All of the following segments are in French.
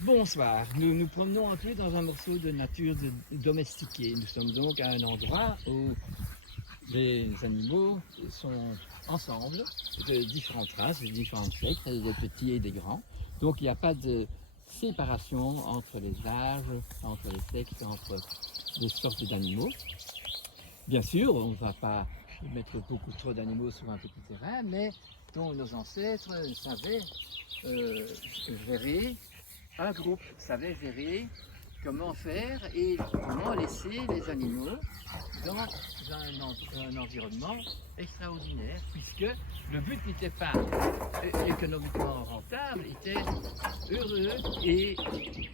Bonsoir, nous nous promenons un peu dans un morceau de nature domestiquée. Nous sommes donc à un endroit où les animaux sont ensemble, de différentes races, de différents sexes, des petits et des grands. Donc il n'y a pas de séparation entre les âges, entre les sexes, entre les sortes d'animaux. Bien sûr, on ne va pas mettre beaucoup trop d'animaux sur un petit terrain, mais dont nos ancêtres savaient gérer un groupe, savait gérer comment faire et comment laisser les animaux dans un environnement extraordinaire, puisque le but n'était pas économiquement rentable, était heureux et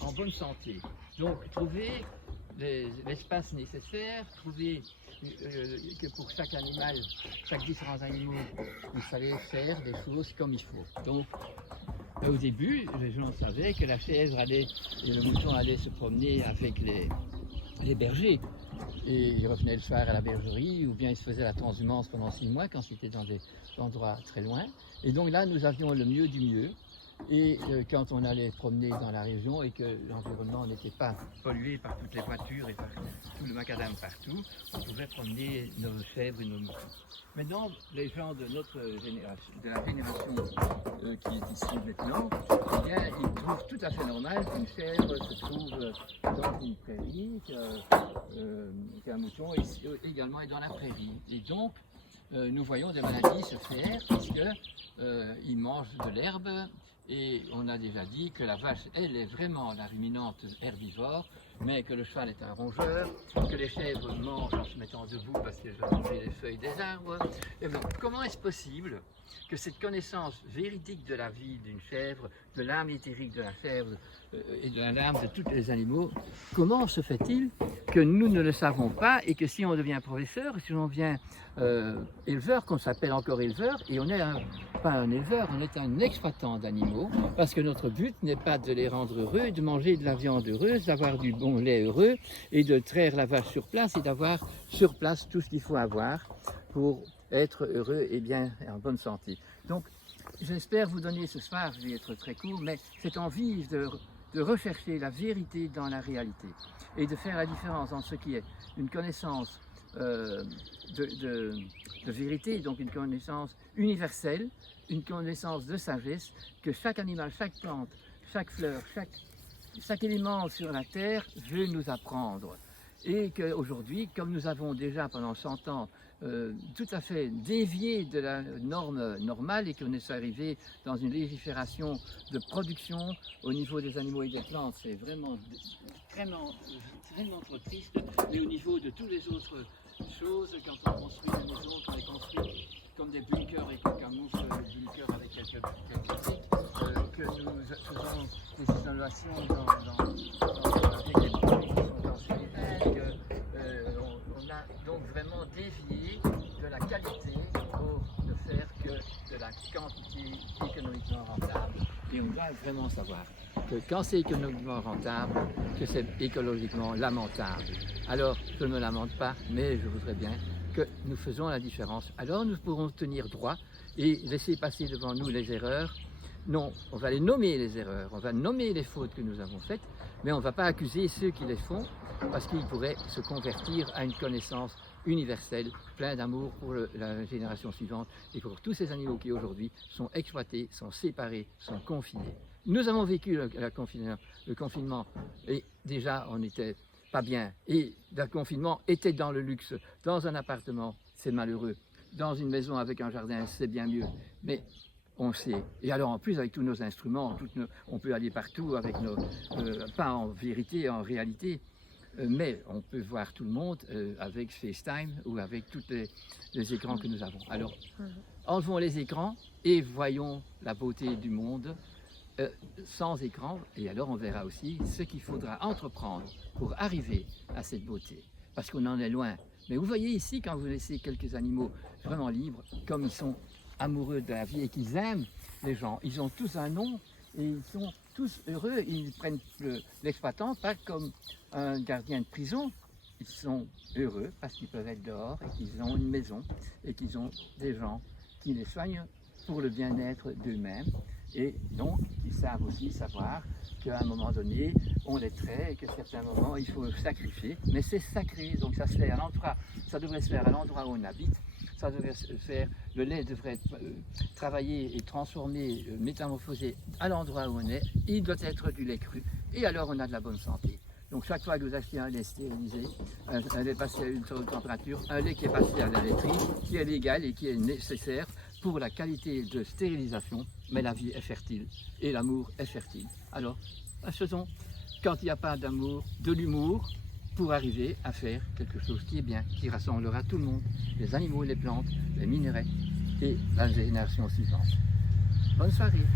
en bonne santé. Donc trouver l'espace nécessaire, trouver que pour chaque animal, chaque différents animaux, il fallait faire des choses comme il faut. Donc au début, les gens savaient que la chèvre allait et le mouton allait se promener avec les bergers. Et ils revenaient le soir à la bergerie, ou bien ils se faisaient la transhumance pendant 6 mois quand c'était dans des endroits très loin. Et donc là, nous avions le mieux du mieux. Et quand on allait promener dans la région et que l'environnement n'était pas pollué par toutes les voitures et par tout le macadam partout, on pouvait promener nos chèvres et nos moutons. Maintenant, les gens de notre génération, de la génération qui est ici maintenant, eh bien, ils trouvent tout à fait normal qu'une chèvre se trouve dans une prairie, qu'un mouton également est dans la prairie. Et donc, nous voyons des maladies se faire puisqu'ils mangent de l'herbe. Et on a déjà dit que la vache, elle est vraiment la ruminante herbivore, mais que le cheval est un rongeur, que les chèvres mangent en se mettant debout parce qu'elles veulent manger les feuilles des arbres. Et donc, comment est-ce possible que cette connaissance véridique de la vie d'une chèvre, de l'âme éthérique de la chèvre et de l'âme de tous les animaux, comment se fait-il que nous ne le savons pas et que si on devient professeur, si on devient éleveur, qu'on s'appelle encore éleveur, et on est pas un éleveur, on est un exploitant d'animaux, parce que notre but n'est pas de les rendre heureux, de manger de la viande heureuse, d'avoir du bon lait heureux, et de traire la vache sur place, et d'avoir sur place tout ce qu'il faut avoir pour être heureux et bien en bonne santé. Donc, j'espère vous donner ce soir, je vais être très court, mais cette envie de rechercher la vérité dans la réalité, et de faire la différence entre ce qui est une connaissance de vérité, donc une connaissance universelle, une connaissance de sagesse que chaque animal, chaque plante, chaque fleur, chaque élément sur la terre veut nous apprendre. Et qu'aujourd'hui, comme nous avons déjà pendant 100 ans tout à fait dévié de la norme normale et qu'on est arrivé dans une légifération de production au niveau des animaux et des plantes, c'est vraiment trop triste. Mais au niveau de toutes les autres choses, quand on construit des maisons, on les construit comme des bunkers et qu'on camoufle le bunker avec quelques briques, que nous faisons des isolations avec des produits qui sont dans l'hiver, on a donc vraiment dévié de la qualité pour ne faire que de la quantité économiquement rentable. Et on doit vraiment savoir que quand c'est économiquement rentable, que c'est écologiquement lamentable. Alors, je ne me lamente pas, mais je voudrais bien que nous faisons la différence. Alors nous pourrons tenir droit et laisser passer devant nous les erreurs. Non, on va les nommer les erreurs, on va nommer les fautes que nous avons faites, mais on ne va pas accuser ceux qui les font parce qu'ils pourraient se convertir à une connaissance universelle, plein d'amour pour la génération suivante et pour tous ces animaux qui aujourd'hui sont exploités, sont séparés, sont confinés. Nous avons vécu le confinement et déjà on n'était pas bien. Et le confinement était dans le luxe, dans un appartement, c'est malheureux. Dans une maison avec un jardin, c'est bien mieux. Mais on sait. Et alors en plus avec tous nos instruments, on peut aller partout avec pas en vérité, en réalité, mais on peut voir tout le monde avec FaceTime ou avec tous les écrans que nous avons. Alors enlevons les écrans et voyons la beauté du monde sans écran, et alors on verra aussi ce qu'il faudra entreprendre pour arriver à cette beauté, parce qu'on en est loin. Mais vous voyez ici, quand vous laissez quelques animaux vraiment libres, comme ils sont amoureux de la vie et qu'ils aiment les gens, ils ont tous un nom et ils sont tous heureux, ils prennent l'exploitant pas comme un gardien de prison, ils sont heureux parce qu'ils peuvent être dehors et qu'ils ont une maison et qu'ils ont des gens qui les soignent pour le bien-être d'eux-mêmes. Et donc, ils savent aussi savoir qu'à un moment donné, on les traite et qu'à certains moments, il faut sacrifier. Mais c'est sacré, donc ça se fait à l'endroit, ça devrait se faire à l'endroit où on habite. Ça devrait se faire, le lait devrait être travaillé et transformé, métamorphosé à l'endroit où on est. Il doit être du lait cru. Et alors, on a de la bonne santé. Donc chaque fois que vous achetez un lait stérilisé, un lait passé à une haute température, un lait qui est passé à la laiterie, qui est légal et qui est nécessaire pour la qualité de stérilisation, mais la vie est fertile et l'amour est fertile. Alors, faisons, quand il n'y a pas d'amour, de l'humour, pour arriver à faire quelque chose qui est bien, qui rassemblera tout le monde, les animaux, les plantes, les minéraux et la génération suivante. Bonne soirée.